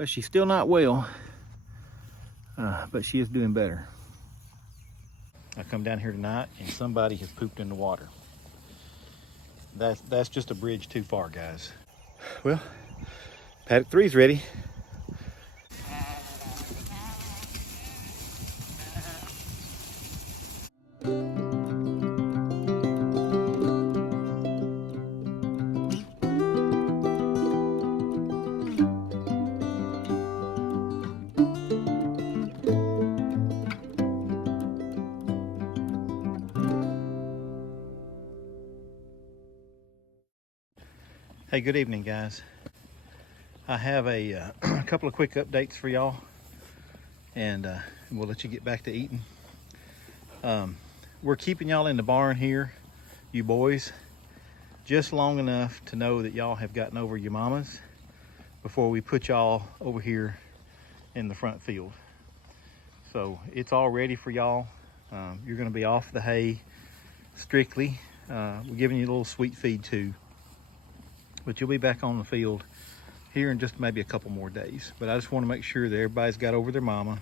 Well, she's still not well, but she is doing better. I come down here tonight and somebody has pooped in the water. That's just a bridge too far, guys. Well, paddock 3's ready. Hey, good evening, guys. I have a couple of quick updates for y'all, and we'll let you get back to eating. We're keeping y'all in the barn here, you boys, just long enough to know that y'all have gotten over your mamas before we put y'all over here in the front field. So it's all ready for y'all. You're going to be off the hay strictly. We're giving you a little sweet feed too, but you'll be back on the field here in just maybe a couple more days. But I just want to make sure that everybody's got over their mama.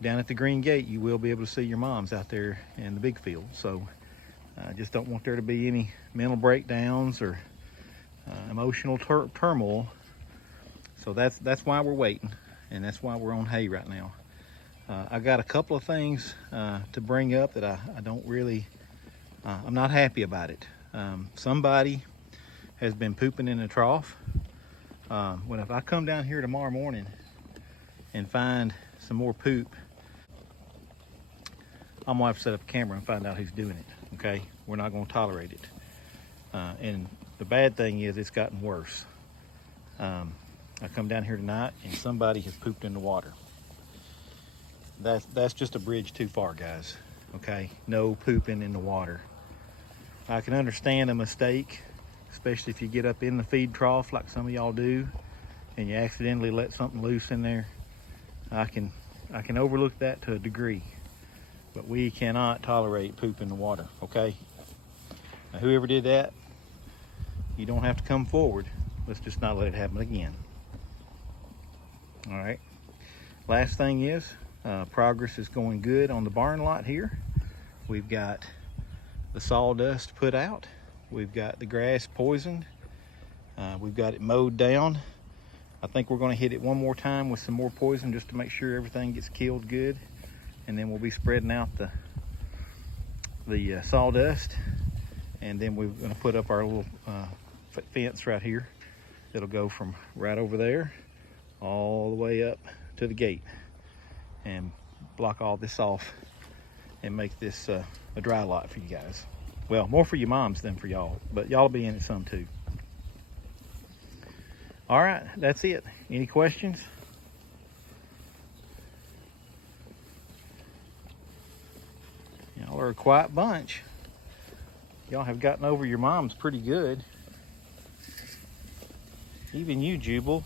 Down at the green gate, you will be able to see your moms out there in the big field. So I just don't want there to be any mental breakdowns or emotional turmoil. So that's why we're waiting, and that's why we're on hay right now. I got a couple of things to bring up that I don't really, I'm not happy about it. Somebody has been pooping in a trough. If I come down here tomorrow morning and find some more poop, I'm gonna have to set up a camera and find out who's doing it, okay? We're not gonna tolerate it. And the bad thing is it's gotten worse. I come down here tonight and somebody has pooped in the water. That's just a bridge too far, guys, okay? No pooping in the water. I can understand a mistake, especially if you get up in the feed trough like some of y'all do and you accidentally let something loose in there. I can overlook that to a degree, but we cannot tolerate poop in the water, okay? Now, whoever did that, you don't have to come forward. Let's just not let it happen again. All right. Last thing is, progress is going good on the barn lot here. We've got the sawdust put out. We've got the grass poisoned. We've got it mowed down. I think we're going to hit it one more time with some more poison just to make sure everything gets killed good. And then we'll be spreading out the sawdust. And then we're going to put up our little fence right here. It'll go from right over there all the way up to the gate and block all this off and make this a dry lot for you guys. Well, more for your moms than for y'all, but y'all will be in it some too. All right, that's it. Any questions? Y'all are a quiet bunch. Y'all have gotten over your moms pretty good. Even you, Jubal,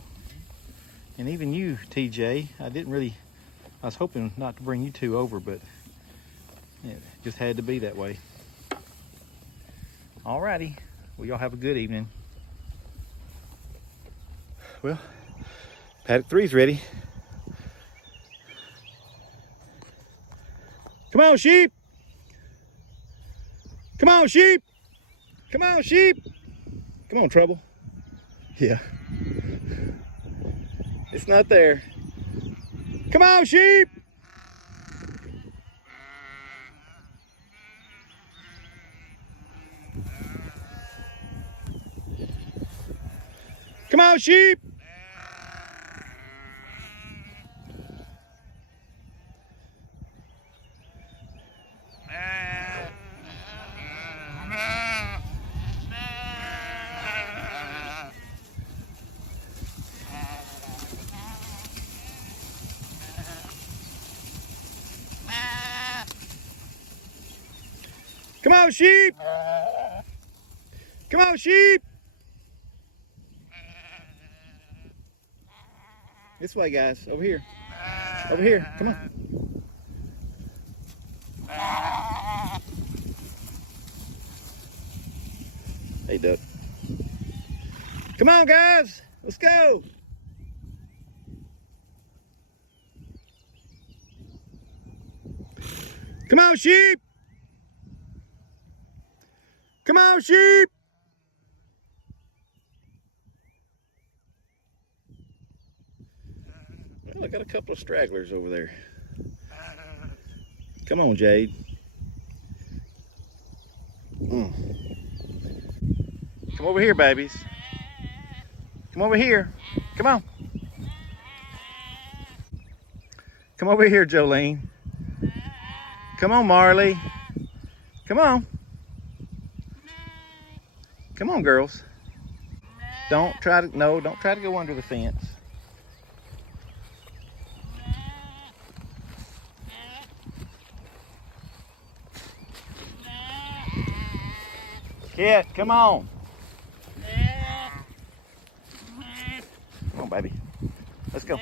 and even you, TJ. I was hoping not to bring you two over, but it just had to be that way. Alrighty, well, y'all have a good evening. Well, paddock 3's ready. Come on, sheep. Come on, sheep. Come on, sheep. Come on, Trouble. Yeah. It's not there. Come on, sheep. Come on, sheep. Come on, sheep. Come on, sheep. This way, guys. Over here. Over here. Come on. Hey, Duck. Come on, guys. Let's go. Come on, sheep. Come on, sheep. Well, I got a couple of stragglers over there. Come on, Jade. Come over here, babies. Come over here. Come on. Come over here, Jolene. Come on, Marley. Come on. Come on, girls. Don't try to go under the fence. Kit, come on. Come on, baby. Let's go.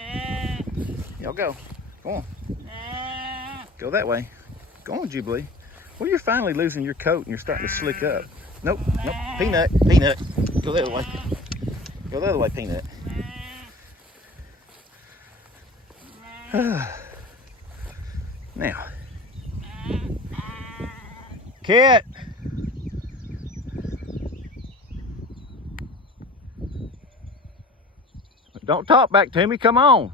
Y'all go. Go on. Go that way. Go on, Jubilee. Well, you're finally losing your coat and you're starting to slick up. Nope, nope. Peanut, Peanut. Go the other way. Go the other way, Peanut. Now. Kit. Don't talk back to me. Come on.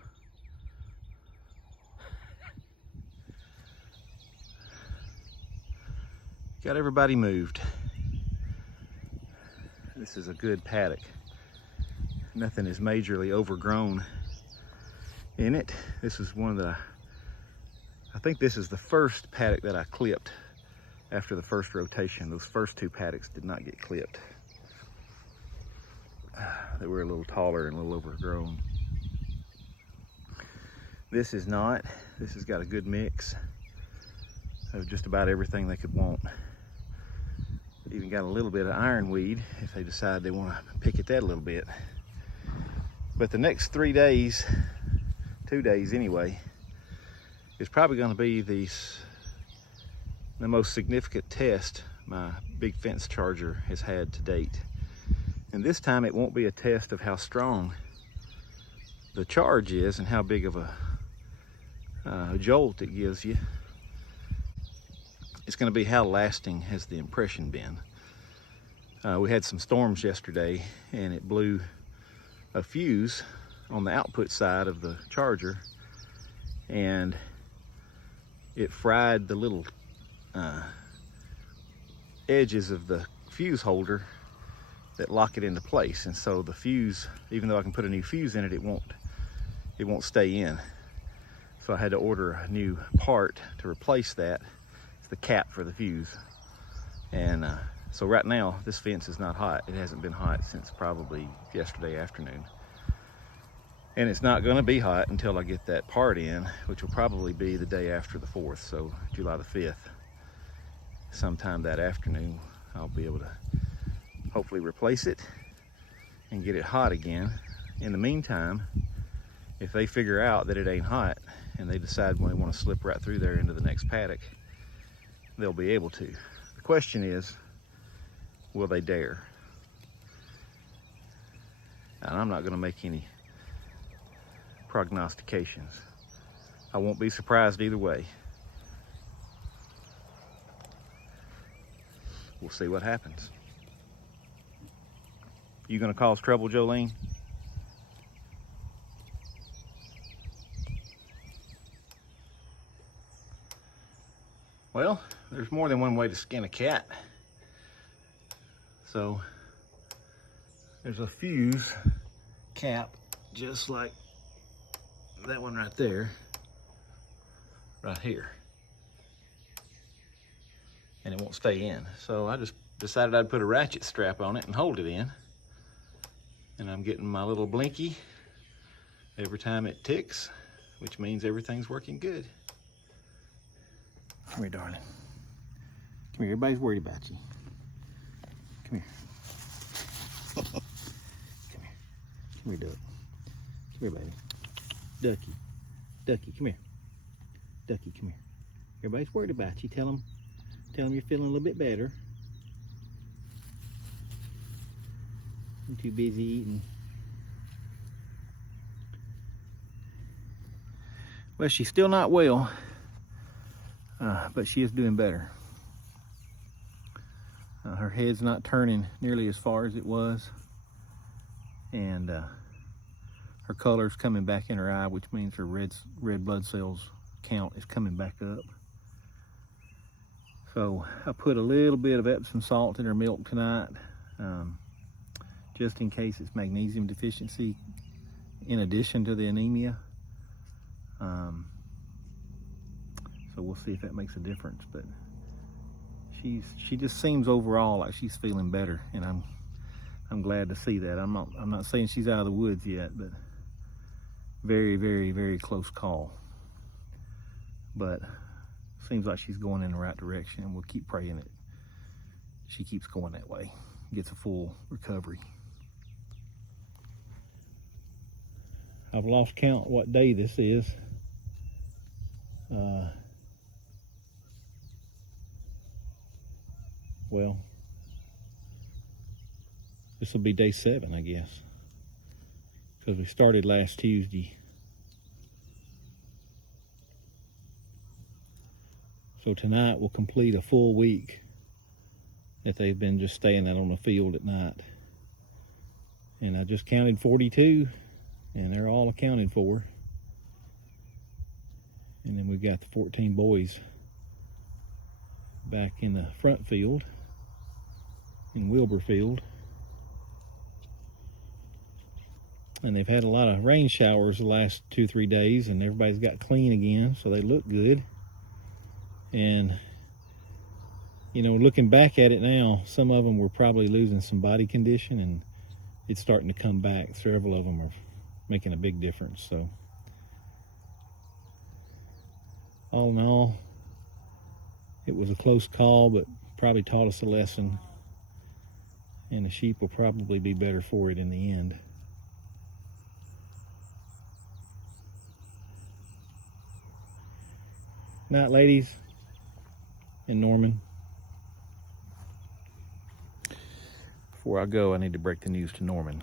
Got everybody moved. This is a good paddock. Nothing is majorly overgrown in it. This is one that I think this is the first paddock that I clipped after the first rotation. Those first two paddocks did not get clipped. They were a little taller and a little overgrown. This is not. This has got a good mix of just about everything they could want. Even got a little bit of ironweed if they decide they want to pick at that a little bit. But the next 3 days, 2 days anyway, is probably going to be the most significant test my big fence charger has had to date. And this time it won't be a test of how strong the charge is and how big of a jolt it gives you. It's going to be how lasting has the impression been. We had some storms yesterday and it blew a fuse on the output side of the charger and it fried the little edges of the fuse holder that lock it into place. And so the fuse, even though I can put a new fuse in it, it won't stay in. So I had to order a new part to replace that. It's the cap for the fuse. And so right now, this fence is not hot. It hasn't been hot since probably yesterday afternoon. And it's not gonna be hot until I get that part in, which will probably be the day after the 4th, so July the 5th. Sometime that afternoon, I'll be able to hopefully replace it and get it hot again. In the meantime, if they figure out that it ain't hot and they decide when they want to slip right through there into the next paddock, they'll be able to. The question is, will they dare? And I'm not going to make any prognostications. I won't be surprised either way. We'll see what happens. You gonna cause trouble, Jolene? Well, there's more than one way to skin a cat. So there's a fuse cap just like that one right there, right here. And it won't stay in. So I just decided I'd put a ratchet strap on it and hold it in. And I'm getting my little blinky every time it ticks, which means everything's working good. Come here, darling. Come here, everybody's worried about you. Come here. Come here. Come here, duck. Come here, baby. Ducky. Ducky, come here. Ducky, come here. Everybody's worried about you. Tell them you're feeling a little bit better. I'm too busy eating. Well, she's still not well. but she is doing better. Her head's not turning nearly as far as it was, and her color's coming back in her eye, which means her red blood cells count is coming back up. So I put a little bit of Epsom salt in her milk tonight, just in case it's magnesium deficiency in addition to the anemia. So we'll see if that makes a difference, but she just seems overall like she's feeling better, and I'm glad to see that. I'm not saying she's out of the woods yet, but very, very, very close call. But seems like she's going in the right direction, and we'll keep praying that she keeps going that way, gets a full recovery. I've lost count what day this is. Well, this will be day 7, I guess, because we started last Tuesday. So tonight will complete a full week that they've been just staying out on the field at night. And I just counted 42, and they're all accounted for. And then we've got the 14 boys back in the front field in Wilbur Field. And they've had a lot of rain showers the last 2-3 days, and everybody's got clean again, so they look good. And you know, looking back at it now, some of them were probably losing some body condition, and it's starting to come back. Several of them are making a big difference. So all in all, it was a close call, but probably taught us a lesson, and the sheep will probably be better for it in the end. Night, ladies and Norman. Before I go, I need to break the news to Norman.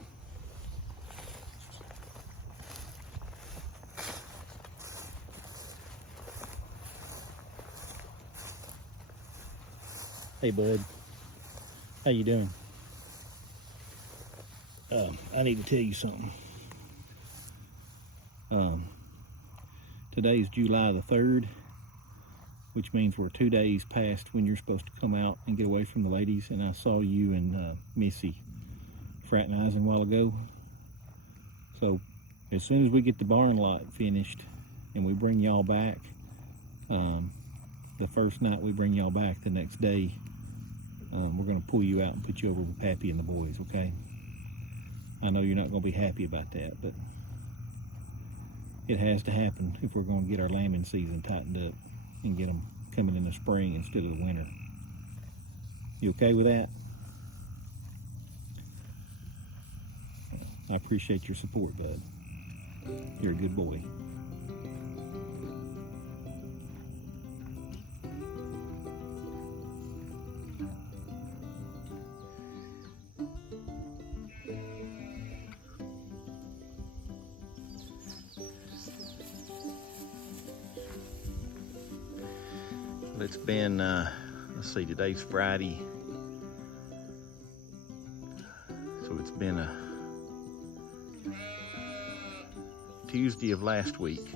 Hey, bud. How you doing? I need to tell you something. Today's July the 3rd, which means we're 2 days past when you're supposed to come out and get away from the ladies. And I saw you and Missy fraternizing a while ago. So as soon as we get the barn lot finished and we bring y'all back, the first night we bring y'all back, the next day, we're going to pull you out and put you over with Pappy and the boys, okay? I know you're not going to be happy about that, but it has to happen if we're going to get our lambing season tightened up and get them coming in the spring instead of the winter. You okay with that? I appreciate your support, bud. You're a good boy. It's been, let's see, today's Friday. So it's been a Tuesday of last week.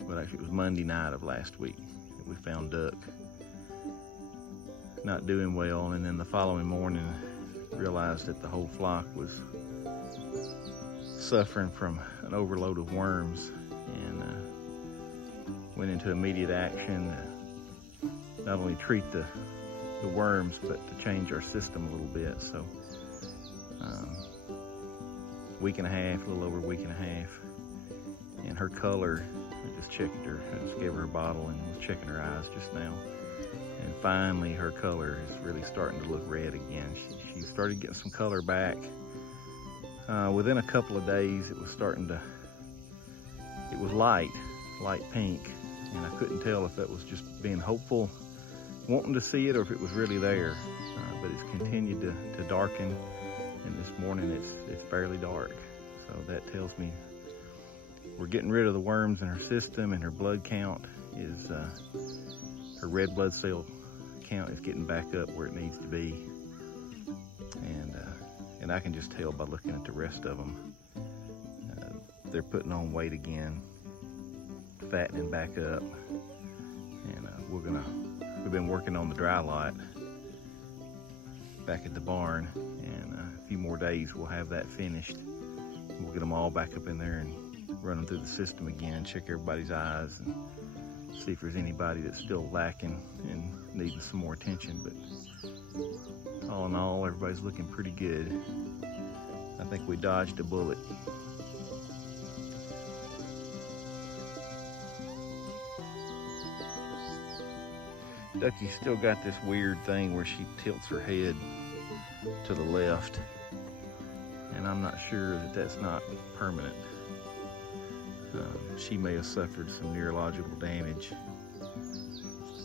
Well, actually it was Monday night of last week that we found Duck not doing well. And then the following morning realized that the whole flock was suffering from an overload of worms, and went into immediate action to not only treat the worms, but to change our system a little bit. So week and a half, a little over a week and a half, and her color, I just checked her, I just gave her a bottle and was checking her eyes just now, and finally her color is really starting to look red again. She started getting some color back. Within a couple of days it was starting to, it was light pink, and I couldn't tell if that was just being hopeful, wanting to see it, or if it was really there. But it's continued to darken, and this morning it's fairly dark. So that tells me we're getting rid of the worms in her system, and her blood count is her red blood cell count is getting back up where it needs to be, and I can just tell by looking at the rest of them, they're putting on weight again, fattening back up, and we've been working on the dry lot back at the barn, and a few more days we'll have that finished. We'll get them all back up in there and run them through the system again, check everybody's eyes, and see if there's anybody that's still lacking and needing some more attention. But all in all, everybody's looking pretty good. I think we dodged a bullet. Ducky's still got this weird thing where she tilts her head to the left, and I'm not sure that that's not permanent. She may have suffered some neurological damage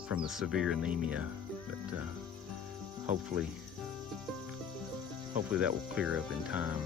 from the severe anemia, but hopefully that will clear up in time.